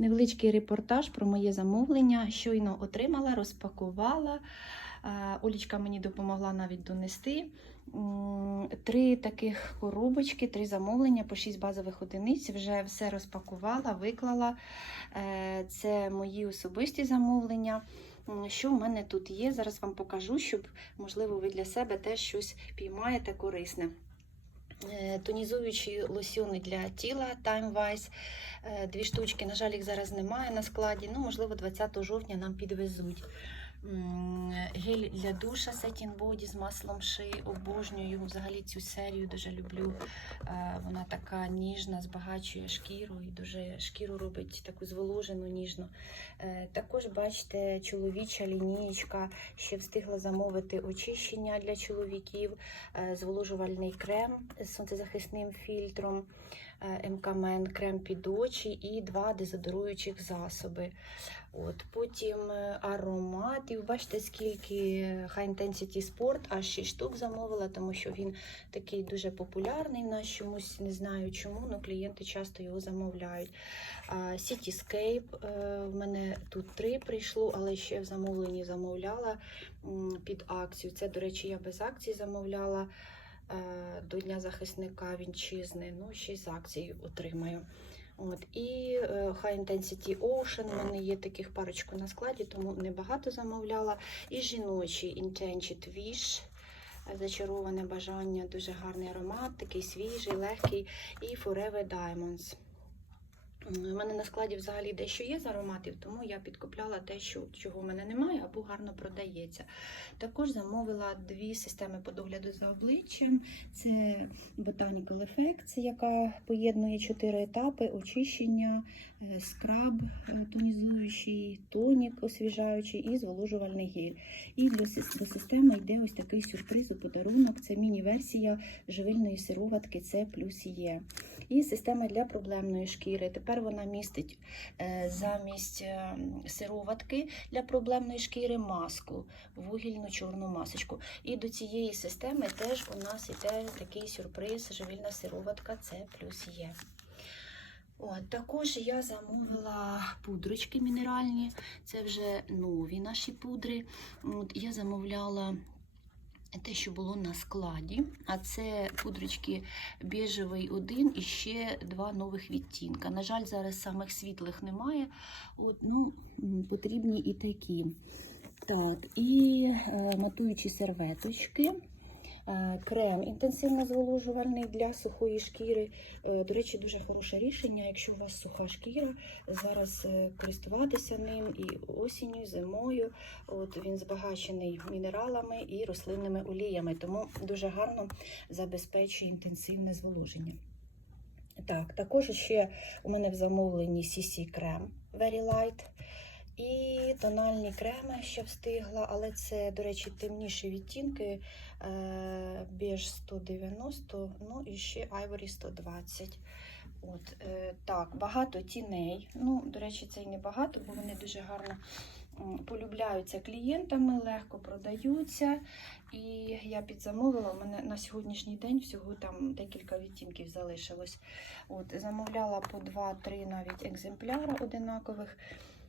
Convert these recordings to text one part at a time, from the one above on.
Невеличкий репортаж про моє замовлення. Щойно отримала, розпакувала. Е, Олічка мені допомогла навіть донести. Три таких коробочки, три замовлення по 6 базових одиниць. Вже все розпакувала, виклала. Е, Це мої особисті замовлення. Що в мене тут є? Зараз вам покажу, щоб, можливо, ви для себе теж щось піймаєте корисне. Е, Тонізуючі лосьони для тіла Time Wise. Е, Дві штучки. На жаль, їх зараз немає на складі. Ну, можливо, 20 жовтня нам підвезуть. Гель для душа Setting Body з маслом ши. Обожнюю. Взагалі цю серію дуже люблю. Е, Вона така ніжна, збагачує шкіру і дуже шкіру робить таку зволожену, ніжну. Е, Також бачите, чоловіча лінієчка. Ще встигла замовити очищення для чоловіків, е, зволожувальний крем з сонцезахисним фільтром. Е, МКМН, крем під очі і два дезодоруючих засоби. От, потім е, ароматів. Бачите, скільки High Intensity Sport, аж 6 штук замовила, тому що він такий дуже популярний в нас чомусь, не знаю чому, але клієнти часто його замовляють. Cityscape, е, в мене тут три прийшло, але ще в замовленні замовляла під акцію. Це, до речі, я без акцій замовляла до Дня захисника вітчизни. Ну, з акцій отримаю. От, і е, High Intensity Ocean, у мене є таких парочку на складі, тому небагато замовляла. І жіночий Intention Wish, е, зачароване бажання, дуже гарний аромат, такий свіжий, легкий. І Forever Diamonds. У мене на складі взагалі дещо є з ароматів, тому я підкупляла те, що, чого в мене немає, або гарно продається. Також замовила дві системи по догляду за обличчям. Це Botanical Effects, яка поєднує чотири етапи: очищення, е, скраб е, тонізуючий, тонік освіжаючий і зволожувальний гель. І для системи йде ось такий сюрприз у подарунок. Це міні-версія живильної сироватки С плюс Є. І система для проблемної шкіри. Тепер вона містить е, замість е, сироватки для проблемної шкіри маску, вугільну чорну масочку. І до цієї системи теж у нас іде такий сюрприз, живільна сироватка С плюс Є. От, також я замовила пудрочки мінеральні, це вже нові наші пудри. От, я замовляла те, що було на складі, а це пудрочки біжевий один і ще два нових відтінка. На жаль, зараз самих світлих немає. От, ну, потрібні і такі. Так, і е, матуючі серветочки. Е, Крем інтенсивно зволожувальний для сухої шкіри. Е, До речі, дуже хороше рішення, якщо у вас суха шкіра, зараз е, користуватися ним і осінню, і зимою. От він збагачений мінералами і рослинними оліями, тому дуже гарно забезпечує інтенсивне зволоження. Так, також ще у мене в замовленні CC крем Very Light. І тональні креми ще встигла, але це, до речі, темніші відтінки. Е, Біж 190, ну і ще Ivory 120. От, е, так, багато тіней. Ну, до речі, це і не багато, бо вони дуже гарно полюбляються клієнтами, легко продаються. І я підзамовила, у мене на сьогоднішній день всього там декілька відтінків залишилось. От, замовляла по 2-3 навіть екземпляра одинакових.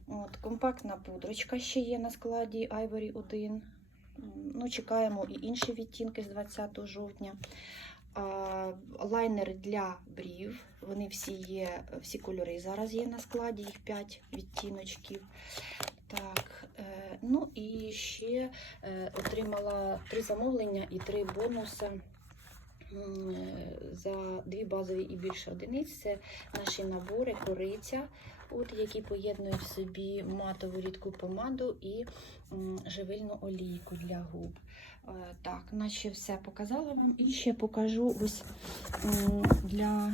От, компактна пудрочка ще є на складі Ivory 1. Ну, чекаємо і інші відтінки з 20 жовтня. А, лайнери для брів. Вони всі є, всі кольори зараз є на складі, їх 5 відтіночків. Так, е, ну і ще е, отримала три замовлення і три бонуси за дві базові і більше одиниць. Це наші набори, кориця, от, які поєднують в собі матову рідку помаду і живильну олійку для губ. Е, Так, наче все показала вам. І ще покажу ось для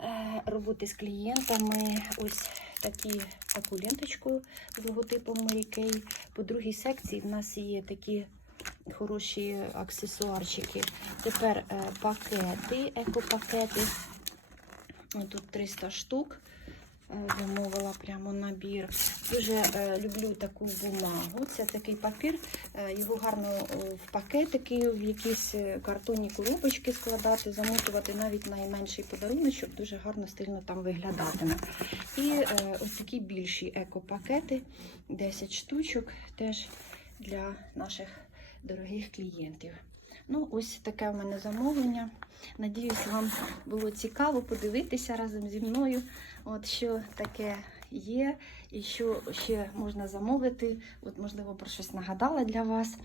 е, роботи з клієнтами ось такі, таку ленточку з логотипом Mary. По другій секції в нас є такі хороші аксесуарчики. Тепер е, пакети, екопакети. Тут 300 штук. Е, Замовила прямо набір. Дуже е, люблю таку бумагу. Це такий папір. Е, його гарно е, в пакетики, в якісь е, картонні коробочки складати, замотувати навіть найменший подаруночок, дуже гарно стильно там виглядатиме. І е, ось такі більші екопакети, 10 штучок, теж для наших дорогих клієнтів. Ну, ось таке в мене замовлення. Надіюсь, вам було цікаво подивитися разом зі мною, от що таке є і що ще можна замовити. От, можливо, про щось нагадала для вас.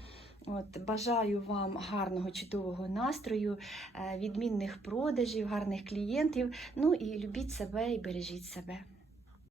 От, бажаю вам гарного, чудового настрою, е, відмінних продажів, гарних клієнтів. Ну і любіть себе і бережіть себе.